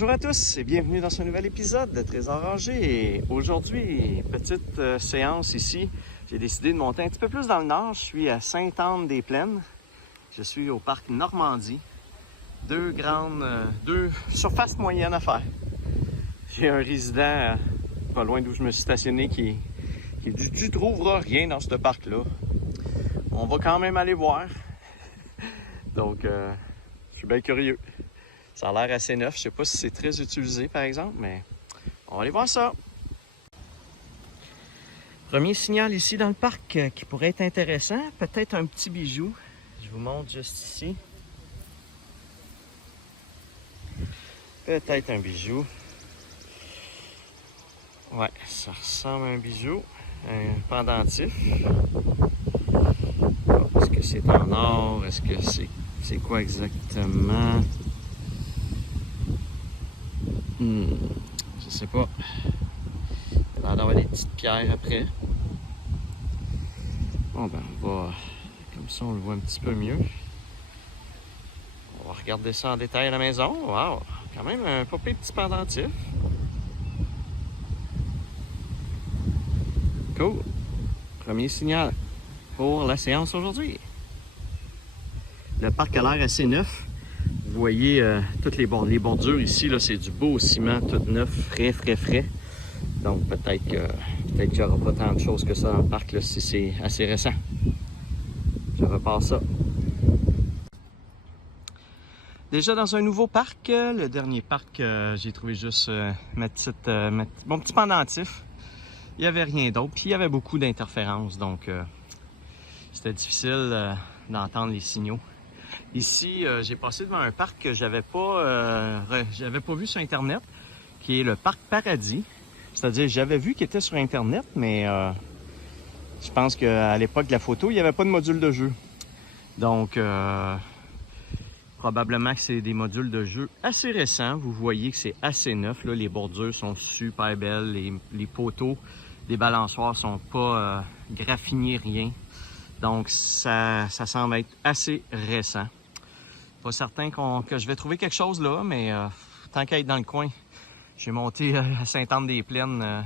Bonjour à tous et bienvenue dans ce nouvel épisode de Trésor Rangé. Et aujourd'hui, petite séance ici. J'ai décidé de monter un petit peu plus dans le nord. Je suis à Sainte-Anne-des-Plaines. Je suis au parc Normandie. Deux surfaces moyennes à faire. J'ai un résident pas loin d'où je me suis stationné qui dit « Tu trouveras rien dans ce parc-là. » On va quand même aller voir. Donc, je suis bien curieux. Ça a l'air assez neuf. Je sais pas si c'est très utilisé, par exemple, mais on va aller voir ça. Premier signal ici dans le parc qui pourrait être intéressant. Peut-être un petit bijou. Je vous montre juste ici. Peut-être un bijou. Ouais, ça ressemble à un bijou. Un pendentif. Est-ce que c'est en or? Est-ce que c'est quoi exactement? Je sais pas. Il a l'air d'avoir des petites pierres après. Bon ben on va. Comme ça on le voit un petit peu mieux. On va regarder ça en détail à la maison. Wow! Quand même un pas pire petit pendentif. Cool! Premier signal pour la séance aujourd'hui. Le parc a l'air assez neuf. Vous voyez toutes les bordures ici, là, c'est du beau ciment tout neuf, frais. Donc peut-être qu'il n'y aura pas tant de choses que ça dans le parc là, si c'est assez récent. Je repars ça. Déjà dans un nouveau parc, le dernier parc, j'ai trouvé juste mon petit pendentif. Il n'y avait rien d'autre, puis il y avait beaucoup d'interférences, donc c'était difficile d'entendre les signaux. Ici, j'ai passé devant un parc que j'avais pas vu sur Internet, qui est le parc Paradis. C'est-à-dire, j'avais vu qu'il était sur Internet, mais je pense qu'à l'époque de la photo, il n'y avait pas de module de jeu. Donc, probablement que c'est des modules de jeu assez récents. Vous voyez que c'est assez neuf. Là. Les bordures sont super belles. Les poteaux des balançoires sont pas graffinés, rien. Donc, ça semble être assez récent. Pas certain que je vais trouver quelque chose là, mais tant qu'à être dans le coin, j'ai monté à Sainte-Anne-des-Plaines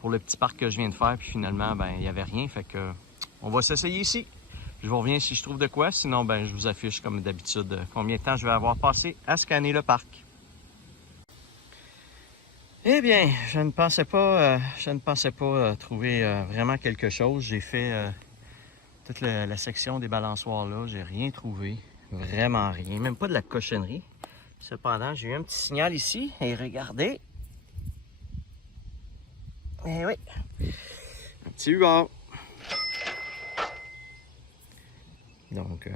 pour le petit parc que je viens de faire, puis finalement, ben il n'y avait rien, fait que on va s'essayer ici. Je vous reviens si je trouve de quoi, sinon ben je vous affiche comme d'habitude combien de temps je vais avoir passé à scanner le parc. Eh bien, je ne pensais pas trouver vraiment quelque chose. J'ai fait toute la section des balançoires là, j'ai rien trouvé. Vraiment rien, même pas de la cochonnerie. Cependant, j'ai eu un petit signal ici et regardez. Eh oui, un petit huard. Donc,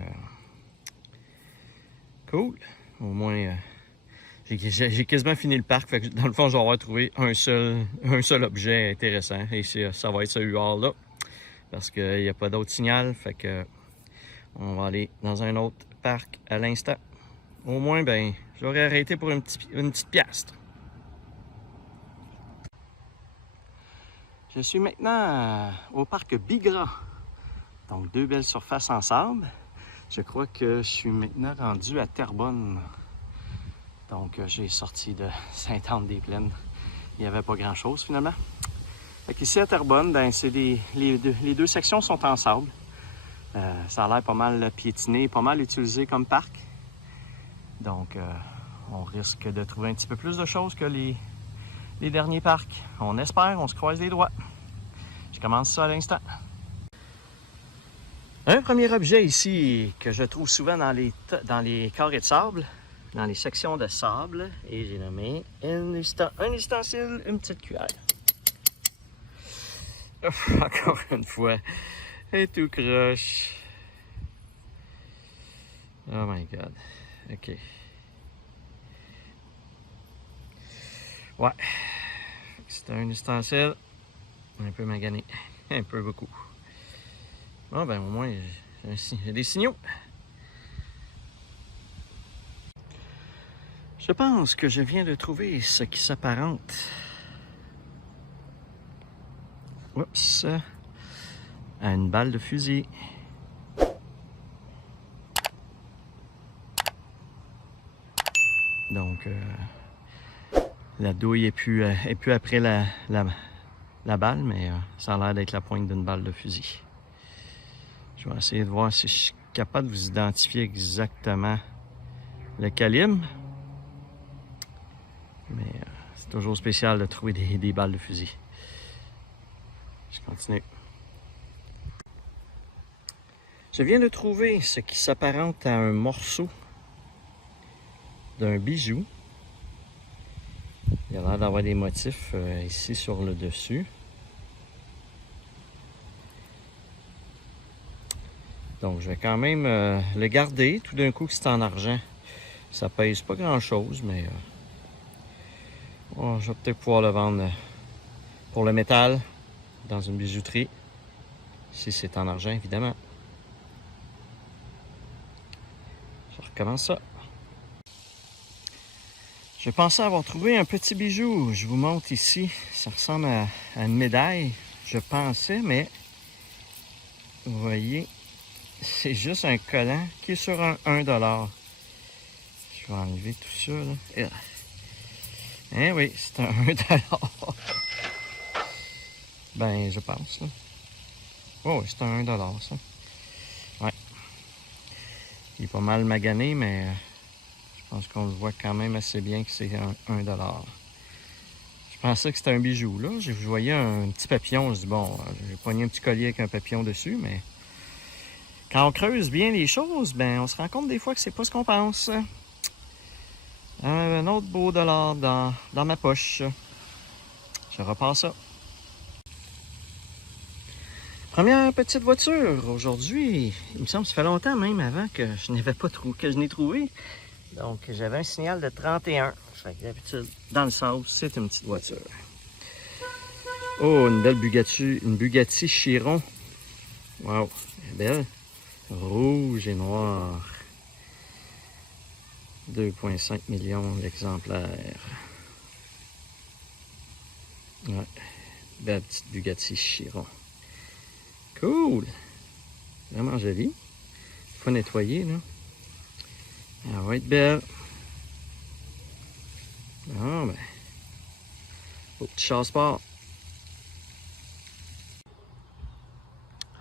cool. Au moins, j'ai quasiment fini le parc. Fait que dans le fond, je vais avoir trouvé un seul objet intéressant. Et ça va être ce huard-là. Parce qu'il n'y a pas d'autre signal. Fait que on va aller dans un autre parc à l'instant. Au moins, ben, j'aurais arrêté pour une petite piastre. Je suis maintenant au parc Bigra. Donc, deux belles surfaces en sable. Je crois que je suis maintenant rendu à Terrebonne. Donc, j'ai sorti de Sainte-Anne-des-Plaines. Il n'y avait pas grand-chose finalement. Fait qu'ici à Terrebonne, ben, les deux sections sont en sable. Ça a l'air pas mal piétiné, pas mal utilisé comme parc. Donc, on risque de trouver un petit peu plus de choses que les derniers parcs. On espère, on se croise les doigts. Je commence ça à l'instant. Un premier objet ici que je trouve souvent dans les carrés de sable, dans les sections de sable, et j'ai nommé un ustensile, une petite cuillère. Encore une fois, et tout croche. Oh my god. Ok. Ouais. C'est un ustensile un peu magané. Un peu beaucoup. Bon, ben au moins, j'ai des signaux. Je pense que je viens de trouver ce qui s'apparente. Oups. À une balle de fusil. Donc, La douille est plus après la balle, mais ça a l'air d'être la pointe d'une balle de fusil. Je vais essayer de voir si je suis capable de vous identifier exactement le calibre. Mais c'est toujours spécial de trouver des balles de fusil. Je continue. Je viens de trouver ce qui s'apparente à un morceau d'un bijou. Il y a l'air d'avoir des motifs ici sur le dessus. Donc je vais quand même le garder. Tout d'un coup que c'est en argent, ça pèse pas grand chose, mais je vais peut-être pouvoir le vendre pour le métal dans une bijouterie. Si c'est en argent, évidemment. Je recommence ça. Je pensais avoir trouvé un petit bijou. Je vous montre ici. Ça ressemble à une médaille. Je pensais, mais vous voyez, c'est juste un collant qui est sur un 1 $. Je vais enlever tout ça, là. Eh oui, c'est un 1 $. Ben, je pense, là. Oh, c'est un 1 $, ça. Ouais. Il est pas mal magané, mais je pense qu'on le voit quand même assez bien que c'est un 1 $. Je pensais que c'était un bijou, là. Je voyais un petit papillon. Je dis, bon, j'ai pogné un petit collier avec un papillon dessus, mais quand on creuse bien les choses, ben, on se rend compte des fois que c'est pas ce qu'on pense. Un autre beau dollar dans ma poche. Je repars ça. Première petite voiture aujourd'hui. Il me semble que ça fait longtemps même avant que je n'avais pas trouvé, que je n'ai trouvé. Donc j'avais un signal de 31. Fait que d'habitude, dans le sable, c'est une petite voiture. Oh, une belle Bugatti Chiron. Wow, elle est belle. Rouge et noir. 2,5 millions d'exemplaires. Ouais, belle petite Bugatti Chiron. Cool! Vraiment jolie. Faut nettoyer, là. Elle va être belle. Ah, ben. Au petit chasse-part.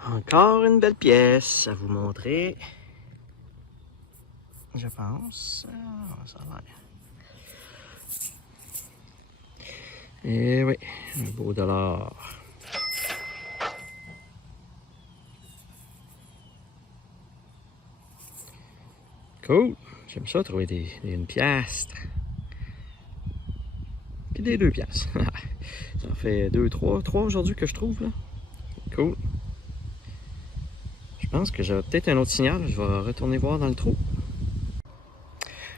Encore une belle pièce à vous montrer. Je pense. Ah, ça a l'air. Et oui, un beau dollar. Cool. J'aime ça, trouver une piastre. Puis des 2 piastres. Ça en fait 2, 3 aujourd'hui que je trouve, là. Cool. Je pense que j'ai peut-être un autre signal. Je vais retourner voir dans le trou.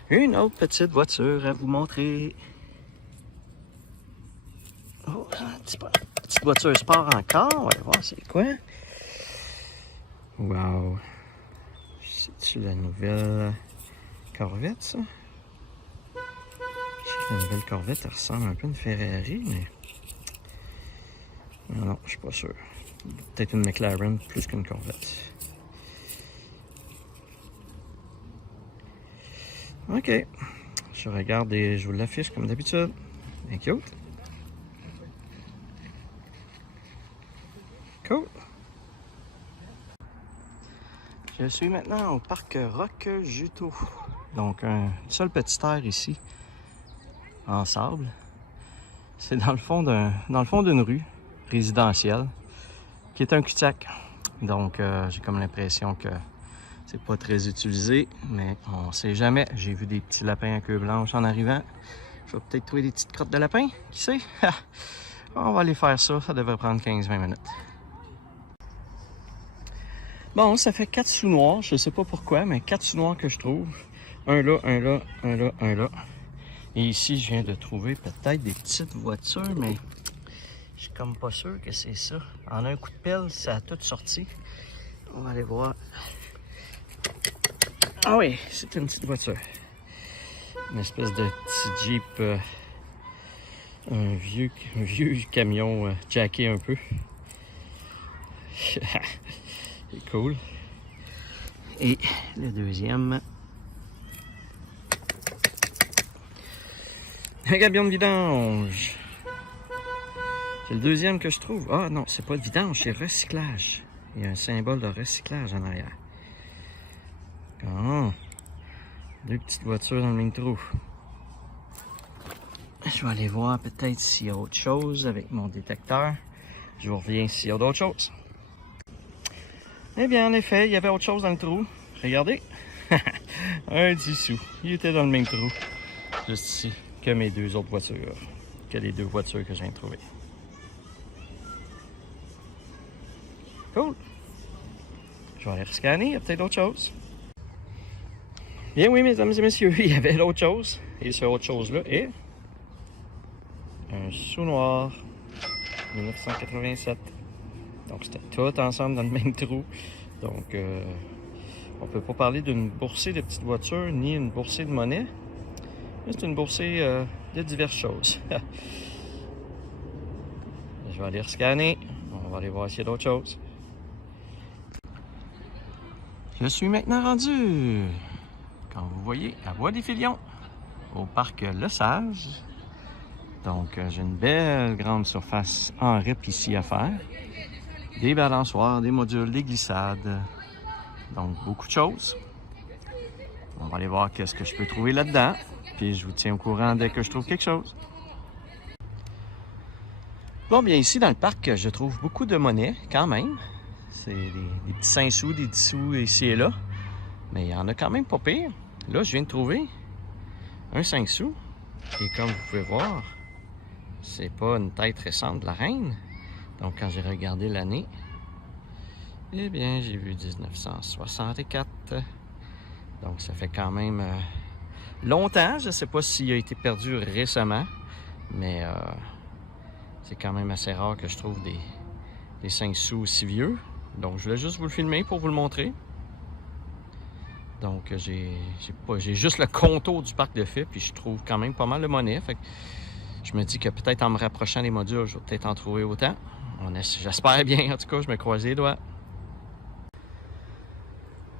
Une autre petite voiture à vous montrer. Oh, petite voiture sport encore. On va aller voir c'est quoi. Wow. C'est-tu la nouvelle Corvette, ça? Je sais que la nouvelle Corvette, elle ressemble un peu à une Ferrari, mais... Non, je suis pas sûr. Peut-être une McLaren plus qu'une Corvette. OK. Je regarde et je vous l'affiche comme d'habitude. Bien cute. Cool. Je suis maintenant au parc Roque-Juteau. Donc, un seul petit terre ici, en sable. C'est dans le fond d'une rue résidentielle, qui est un cul-de-sac. Donc, j'ai comme l'impression que c'est pas très utilisé, mais on sait jamais. J'ai vu des petits lapins à queue blanche en arrivant. Je vais peut-être trouver des petites crottes de lapin, qui sait? On va aller faire ça, ça devrait prendre 15-20 minutes. Bon, ça fait 4 sous noirs, je sais pas pourquoi, mais 4 sous noirs que je trouve. Un là, un là, un là, un là. Et ici, je viens de trouver peut-être des petites voitures, mais je suis comme pas sûr que c'est ça. En un coup de pelle, ça a tout sorti. On va aller voir. Ah oui, c'est une petite voiture. Une espèce de petit Jeep, un vieux camion jacké un peu. C'est cool. Et le deuxième. Un camion de vidange. C'est le deuxième que je trouve. Ah non, c'est pas le vidange, c'est recyclage. Il y a un symbole de recyclage en arrière. Oh. Deux petites voitures dans le même trou. Je vais aller voir peut-être s'il y a autre chose avec mon détecteur. Je vous reviens s'il y a d'autres choses. Eh bien, en effet, il y avait autre chose dans le trou. Regardez. Un dissous. Il était dans le même trou. Juste ici. Que mes deux autres voitures. Que les deux voitures que je viens de trouver. Cool. Je vais aller rescanner. Il y a peut-être autre chose. Bien oui, mesdames et messieurs, il y avait l'autre chose. Et ce autre chose-là est un sous-noir 1987. Donc c'était tout ensemble dans le même trou. Donc on peut pas parler d'une boursée de petites voitures ni une boursée de monnaie. C'est une boursée de diverses choses. Je vais aller rescanner. On va aller voir s'il y a d'autres choses. Je suis maintenant rendu, comme vous voyez, à Bois-des-Filions, au parc Le Sage. Donc, j'ai une belle grande surface en RIP ici à faire. Des balançoires, des modules, des glissades. Donc, beaucoup de choses. On va aller voir qu'est-ce que je peux trouver là-dedans. Puis, je vous tiens au courant dès que je trouve quelque chose. Bon, bien ici, dans le parc, je trouve beaucoup de monnaie, quand même. C'est des petits 5 sous, des 10 sous ici et là. Mais il y en a quand même pas pire. Là, je viens de trouver un 5 sous. Et comme vous pouvez voir, c'est pas une tête récente de la reine. Donc, quand j'ai regardé l'année, eh bien, j'ai vu 1964. Donc, ça fait quand même longtemps. Je ne sais pas s'il a été perdu récemment, mais c'est quand même assez rare que je trouve des 5 sous aussi vieux. Donc, je voulais juste vous le filmer pour vous le montrer. Donc, j'ai juste le contour du parc de fait, puis je trouve quand même pas mal de monnaie. Fait que je me dis que peut-être en me rapprochant des modules, je vais peut-être en trouver autant. J'espère bien, en tout cas, je me croise les doigts.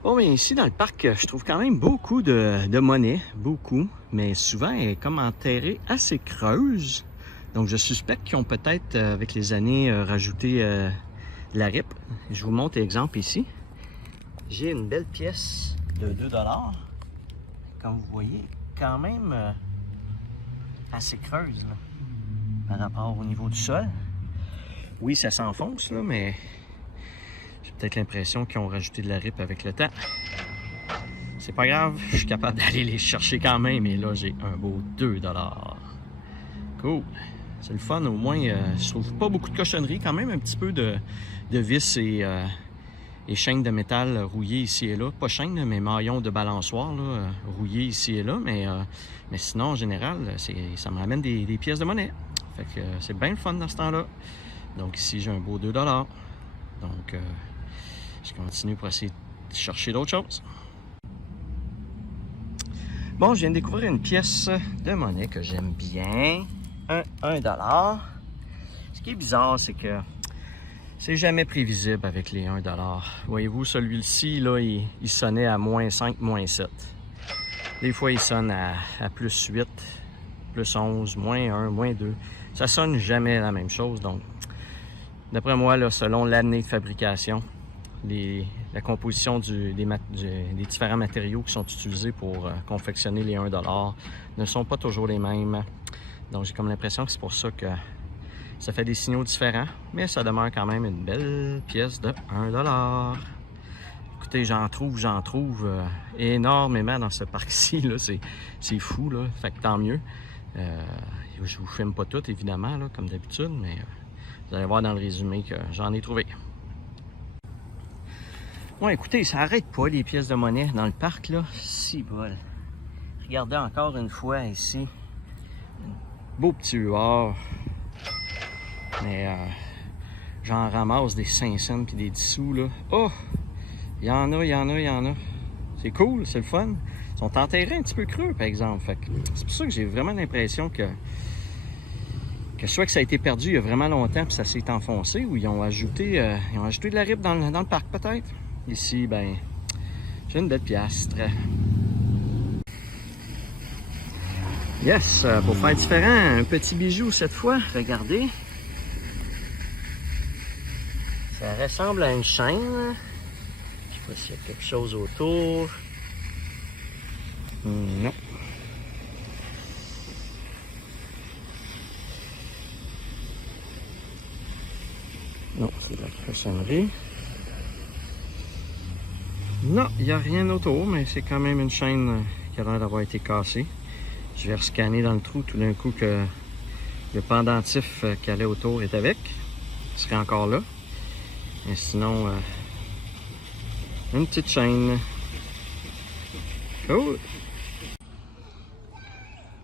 Bon, mais ici, dans le parc, je trouve quand même beaucoup de monnaie, beaucoup, mais souvent, elle est comme enterrée assez creuse. Donc, je suspecte qu'ils ont peut-être, avec les années, rajouté la RIP. Je vous montre l'exemple ici. J'ai une belle pièce de 2 $. Comme vous voyez, quand même assez creuse là, par rapport au niveau du sol. Oui, ça s'enfonce, là, mais j'ai peut-être l'impression qu'ils ont rajouté de la RIP avec le temps. C'est pas grave, je suis capable d'aller les chercher quand même. Et là, j'ai un beau 2 $. Cool. C'est le fun, au moins, je trouve pas beaucoup de cochonneries, quand même un petit peu de vis et chaînes de métal rouillées ici et là. Pas chaînes, mais maillons de balançoire là, rouillés ici et là. Mais sinon, en général, ça me ramène des pièces de monnaie. Fait que c'est bien le fun dans ce temps-là. Donc ici, j'ai un beau 2 $. Donc, je continue pour essayer de chercher d'autres choses. Bon, je viens de découvrir une pièce de monnaie que j'aime bien. Un 1 $. Ce qui est bizarre, c'est que c'est jamais prévisible avec les 1 $. Voyez-vous, celui-ci, là, il sonnait à -5, -7. Des fois, il sonne à +8, +11, -1, -2. Ça sonne jamais la même chose. Donc, d'après moi, là, selon l'année de fabrication, la composition des différents matériaux qui sont utilisés pour confectionner les 1 $ ne sont pas toujours les mêmes. Donc, j'ai comme l'impression que c'est pour ça que ça fait des signaux différents, mais ça demeure quand même une belle pièce de 1 $. Écoutez, j'en trouve énormément dans ce parc-ci, là. C'est fou, là. Fait que tant mieux. Je vous filme pas tout, évidemment, là, comme d'habitude, mais vous allez voir dans le résumé que j'en ai trouvé. Bon, écoutez, ça arrête pas, les pièces de monnaie dans le parc, là. Si bol. Regardez encore une fois ici. Beau petit huard. Mais j'en ramasse des 5 cents puis des 10 sous, là. Oh! Il y en a. C'est cool, c'est le fun. Ils sont enterrés un petit peu creux, par exemple. Fait que c'est pour ça que j'ai vraiment l'impression que soit que ça a été perdu il y a vraiment longtemps puis ça s'est enfoncé, ou ils ont ajouté de la RIP dans le parc, peut-être. Ici, ben, j'ai une belle piastre. Yes, pour faire différent, un petit bijou cette fois, regardez. Ça ressemble à une chaîne. Je sais pas s'il y a quelque chose autour. Non. Non, c'est de la cochonnerie. Non, il n'y a rien autour, mais c'est quand même une chaîne qui a l'air d'avoir été cassée. Je vais rescanner dans le trou tout d'un coup que le pendentif qui allait autour est avec. Il serait encore là. Et sinon, une petite chaîne. Cool!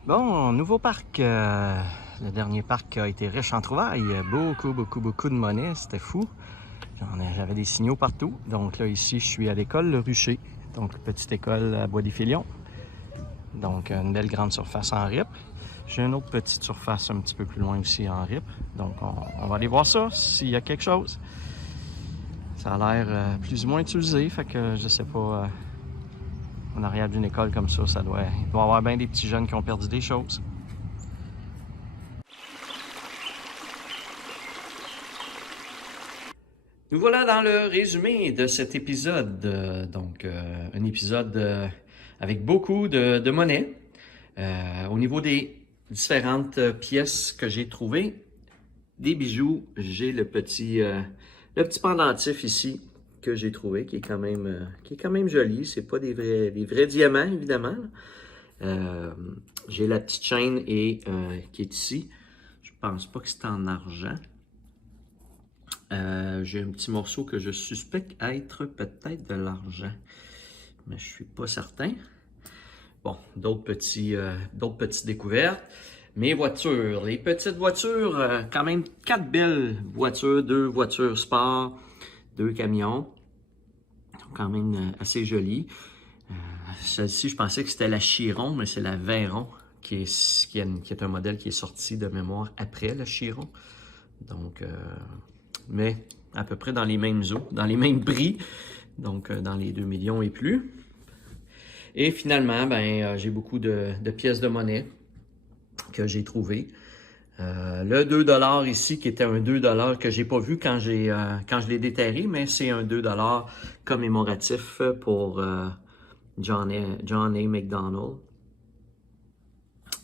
Bon, nouveau parc. Le dernier parc a été riche en trouvailles. Beaucoup de monnaie. C'était fou. J'avais des signaux partout. Donc là, ici, je suis à l'école Le Rucher. Donc, petite école à Bois-des-Filions. Donc, une belle grande surface en RIP. J'ai une autre petite surface un petit peu plus loin aussi en RIP. Donc, on va aller voir ça, s'il y a quelque chose. Ça a l'air plus ou moins utilisé, fait que je sais pas, en arrière d'une école comme ça, il doit y avoir bien des petits jeunes qui ont perdu des choses. Nous voilà dans le résumé de cet épisode. Un épisode avec beaucoup de monnaie. Au niveau des différentes pièces que j'ai trouvées, des bijoux, j'ai le petit pendentif ici que j'ai trouvé, qui est quand même joli. C'est pas des vrais diamants, évidemment. J'ai la petite chaîne qui est ici. Je pense pas que c'est en argent. J'ai un petit morceau que je suspecte être peut-être de l'argent, mais je suis pas certain. Bon, d'autres petites découvertes. Mes voitures, les petites voitures, quand même 4 belles voitures, 2 voitures sport, 2 camions. Quand même assez jolies. Celle-ci, je pensais que c'était la Chiron, mais c'est la Veyron, qui est un modèle qui est sorti de mémoire après la Chiron. Donc, mais à peu près dans les mêmes eaux, dans les mêmes prix, donc dans les 2 millions et plus. Et finalement, j'ai beaucoup de pièces de monnaie que j'ai trouvées. Le 2$ ici, qui était un 2$ que j'ai pas vu quand je l'ai déterré, mais c'est un 2$ commémoratif pour John A. MacDonald,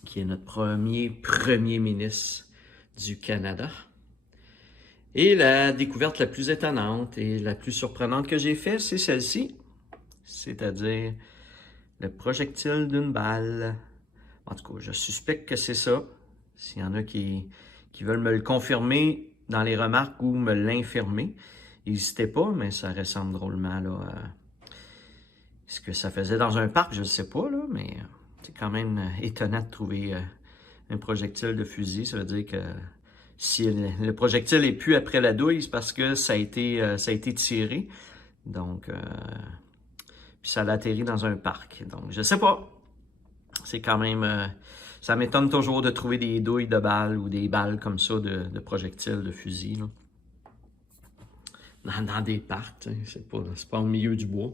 qui est notre premier ministre du Canada. Et la découverte la plus étonnante et la plus surprenante que j'ai faite, c'est celle-ci, c'est-à-dire le projectile d'une balle. En tout cas, je suspecte que c'est ça. S'il y en a qui veulent me le confirmer dans les remarques ou me l'infirmer, n'hésitez pas, mais ça ressemble drôlement là, à ce que ça faisait dans un parc, je ne sais pas, là, mais c'est quand même étonnant de trouver un projectile de fusil. Ça veut dire que si le projectile n'est plus après la douille, c'est parce que ça a été tiré. Donc, puis ça a atterri dans un parc. Donc, je sais pas. C'est quand même... ça m'étonne toujours de trouver des douilles de balles ou des balles comme ça de projectiles de fusil, là. Dans des parcs, c'est pas au milieu du bois.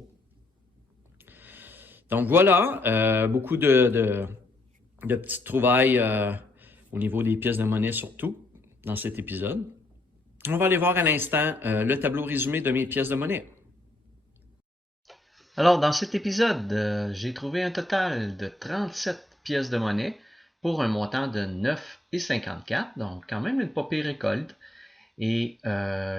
Donc voilà, beaucoup de petites trouvailles au niveau des pièces de monnaie surtout dans cet épisode. On va aller voir à l'instant le tableau résumé de mes pièces de monnaie. Alors dans cet épisode, j'ai trouvé un total de 37 pièces de monnaie pour un montant de 9,54, donc quand même une pas pire récolte. Et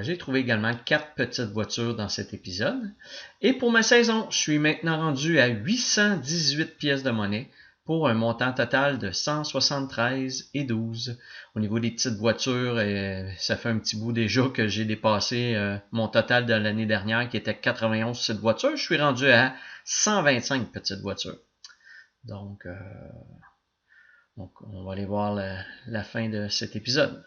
j'ai trouvé également 4 petites voitures dans cet épisode. Et pour ma saison, je suis maintenant rendu à 818 pièces de monnaie pour un montant total de 173,12. Au niveau des petites voitures, ça fait un petit bout déjà que j'ai dépassé mon total de l'année dernière qui était 91 petites voitures. Je suis rendu à 125 petites voitures. Donc on va aller voir la fin de cet épisode.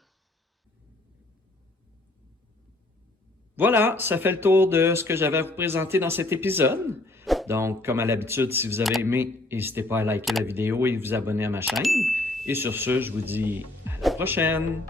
Voilà, ça fait le tour de ce que j'avais à vous présenter dans cet épisode. Donc, comme à l'habitude, si vous avez aimé, n'hésitez pas à liker la vidéo et vous abonner à ma chaîne. Et sur ce, je vous dis à la prochaine!